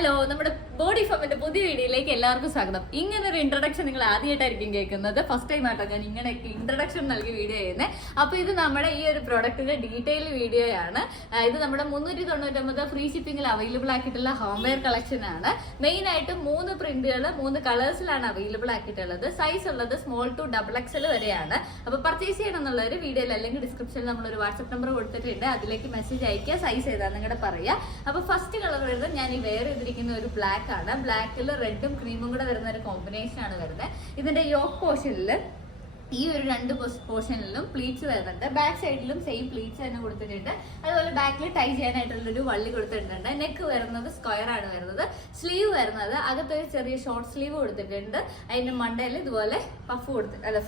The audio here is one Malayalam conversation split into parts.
ഹലോ, നമ്മുടെ ബോഡി ഫോമിന്റെ പുതിയ വീഡിയോയിലേക്ക് എല്ലാവർക്കും സ്വാഗതം. ഇങ്ങനെ ഒരു ഇൻട്രൊഡക്ഷൻ നിങ്ങൾ ആദ്യമായിട്ടായിരിക്കും കേൾക്കുന്നത്. ഫസ്റ്റ് ടൈം ആട്ടോ ഞാൻ ഇങ്ങനെയൊക്കെ ഇൻട്രൊഡക്ഷൻ നൽകി വീഡിയോ ചെയ്യുന്നത്. അപ്പൊ ഇത് നമ്മുടെ ഈ ഒരു പ്രോഡക്റ്റിന്റെ ഡീറ്റെയിൽ വീഡിയോയാണ്. ഇത് നമ്മുടെ 399 ഫ്രീ ഷിപ്പിംഗിൽ അവൈലബിൾ ആക്കിയിട്ടുള്ള ഹോം വെയർ കളക്ഷൻ ആണ്. മെയിൻ ആയിട്ട് 3 പ്രിന്റുകൾ 3 കളേഴ്സിലാണ് അവൈലബിൾ ആക്കിയിട്ടുള്ളത്. സൈസ് ഉള്ളത് സ്മോൾ ടു XXL വരെയാണ്. അപ്പൊ പർച്ചേസ് ചെയ്യണം എന്നുള്ള ഒരു വീഡിയോയിൽ അല്ലെങ്കിൽ ഡിസ്ക്രിപ്ഷനിൽ നമ്മളൊരു വാട്സ്ആപ്പ് നമ്പർ കൊടുത്തിട്ടുണ്ട്. അതിലേക്ക് മെസ്സേജ് അയക്കുക, സൈസ് ഏതാ നിങ്ങളുടെ പറയാ. അപ്പൊ ഫസ്റ്റ് കളർ വരുന്നത് ഞാൻ ഈ വെയർ ചെയ്തിരിക്കുന്ന ഒരു ബ്ലാക്ക് ആണ്. ബ്ലാക്കിൽ റെഡും ക്രീമും കൂടെ വരുന്ന ഒരു കോമ്പിനേഷൻ ആണ് വരുന്നത്. ഇതിന്റെ യോക്ക് പോർഷനിൽ ഈ ഒരു 2 പോർഷനിലും പ്ലീറ്റ്സ് വരുന്നുണ്ട്. ബാക്ക് സൈഡിലും സെയിം പ്ലീറ്റ്സ് തന്നെ കൊടുത്തിട്ടുണ്ട്. അതുപോലെ ബാക്കിൽ ടൈ ചെയ്യാനായിട്ടുള്ളൊരു വള്ളി കൊടുത്തിട്ടുണ്ട്. നെക്ക് വരുന്നത് സ്ക്വയർ ആണ് വരുന്നത്. സ്ലീവ് വരുന്നത് അകത്തൊരു ചെറിയ ഷോർട്ട് സ്ലീവ് കൊടുത്തിട്ടുണ്ട്. അതിന്റെ മണ്ടയിൽ ഇതുപോലെ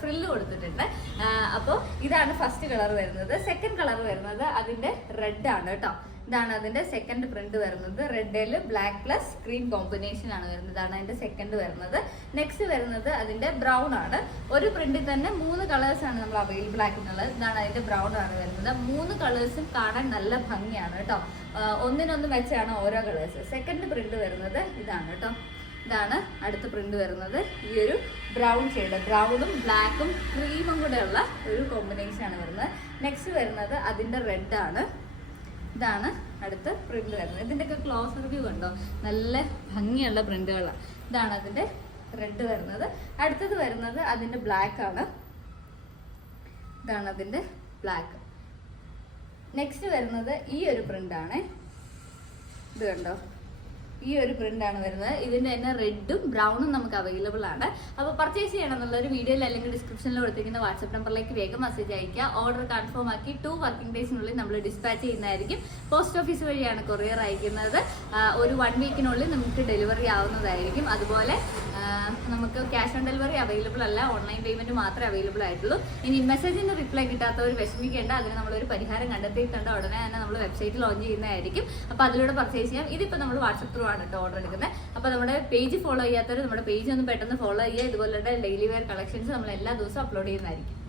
ഫ്രില്ല് കൊടുത്തിട്ടുണ്ട്. അപ്പോൾ ഇതാണ് ഫസ്റ്റ് കളർ വരുന്നത്. സെക്കൻഡ് കളർ വരുന്നത് അതിന്റെ റെഡ് ആണ് കേട്ടോ. ഇതാണ് അതിന്റെ സെക്കൻഡ് പ്രിന്റ് വരുന്നത്. റെഡില് ബ്ലാക്ക് പ്ലസ് ക്രീം കോമ്പിനേഷൻ ആണ് വരുന്നത്. ഇതാണ് അതിന്റെ സെക്കൻഡ് വരുന്നത്. നെക്സ്റ്റ് വരുന്നത് അതിന്റെ ബ്രൗൺ ആണ്. ഒരു പ്രിന്റിൽ തന്നെ 3 കളേഴ്സ് ആണ് നമ്മൾ അവൈലബിൾ ആക്കുന്നുള്ളത്. ഇതാണ് അതിന്റെ ബ്രൗൺ ആണ് വരുന്നത്. 3 കളേഴ്സും കാണാൻ നല്ല ഭംഗിയാണ് കേട്ടോ. ഒന്നിനൊന്ന് വെച്ചാണ് ഓരോ കളേഴ്സ്. സെക്കൻഡ് പ്രിന്റ് വരുന്നത് ഇതാണ് കേട്ടോ. ഇതാണ് അടുത്ത പ്രിന്റ് വരുന്നത്. ഈ ഒരു ബ്രൗൺ ഷെയ്ഡ്, ബ്രൗണും ബ്ലാക്കും ക്രീമും കൂടെ ഉള്ള ഒരു കോമ്പിനേഷൻ ആണ് വരുന്നത്. നെക്സ്റ്റ് വരുന്നത് അതിന്റെ റെഡ് ആണ്. ഇതാണ് അടുത്ത പ്രിന്റ് വരുന്നത്. ഇതിൻ്റെയൊക്കെ ക്ലോസ് റിവ്യൂ കണ്ടോ, നല്ല ഭംഗിയുള്ള പ്രിന്റുകളാണ്. ഇതാണ് അതിന്റെ റെഡ് വരുന്നത്. അടുത്തത് വരുന്നത് അതിന്റെ ബ്ലാക്ക് ആണ്. ഇതാണ് അതിന്റെ ബ്ലാക്ക്. നെക്സ്റ്റ് വരുന്നത് ഈ ഒരു പ്രിന്റ് ആണ്. ഇത് കണ്ടോ, ഈ ഒരു പ്രിന്റ് ആണ് വരുന്നത്. ഇതിന്റെ തന്നെ റെഡും ബ്രൗണും നമുക്ക് അവൈലബിൾ ആണ്. അപ്പോൾ പർച്ചേസ് ചെയ്യണം എന്നുള്ള ഒരു വീഡിയോയിൽ അല്ലെങ്കിൽ ഡിസ്ക്രിപ്ഷനിൽ കൊടുത്തിരിക്കുന്ന വാട്സ്ആപ്പ് നമ്പറിലേക്ക് വേഗം മെസ്സേജ് അയക്കുക. ഓർഡർ കൺഫേം ആക്കി 2 വർക്കിംഗ് ഡേയ്സിനുള്ളിൽ നമ്മൾ ഡിസ്പാച്ച് ചെയ്യുന്നതായിരിക്കും. പോസ്റ്റ് ഓഫീസ് വഴിയാണ് കൊറിയർ അയക്കുന്നത്. ഒരു 1 വീക്കിനുള്ളിൽ നമുക്ക് ഡെലിവറി ആവുന്നതായിരിക്കും. അതുപോലെ നമുക്ക് ക്യാഷ് ഓൺ ഡെലിവറി അവൈലബിൾ അല്ല, ഓൺലൈൻ പേയ്മെന്റ് മാത്രമേ അവൈലബിൾ ആയിട്ടുള്ളൂ. ഇനി മെസ്സേജിന് റിപ്ലൈ കിട്ടാത്തവർ വിഷമിക്കേണ്ട, അതിന് നമ്മളൊരു പരിഹാരം കണ്ടെത്തിയിട്ടുണ്ട്. ഉടനെ തന്നെ നമ്മൾ വെബ്സൈറ്റ് ലോഞ്ച് ചെയ്യുന്നതായിരിക്കും. അപ്പോൾ അതിലൂടെ പർച്ചേസ് ചെയ്യാം. ഇതിപ്പോൾ നമ്മൾ വാട്സ്ആപ്പ് ത്രൂ ആണ് കേട്ടോ ഓർഡർ എടുക്കുന്നത്. അപ്പോൾ നമ്മുടെ പേജ് ഫോളോ ചെയ്യാത്തവർ നമ്മുടെ പേജ് ഒന്ന് പെട്ടെന്ന് ഫോളോ ചെയ്യുക. ഇതുപോലുള്ള ഡെയിലി വെയർ കളക്ഷൻസ് നമ്മൾ എല്ലാ ദിവസവും അപ്ലോഡ് ചെയ്യുന്നതായിരിക്കും.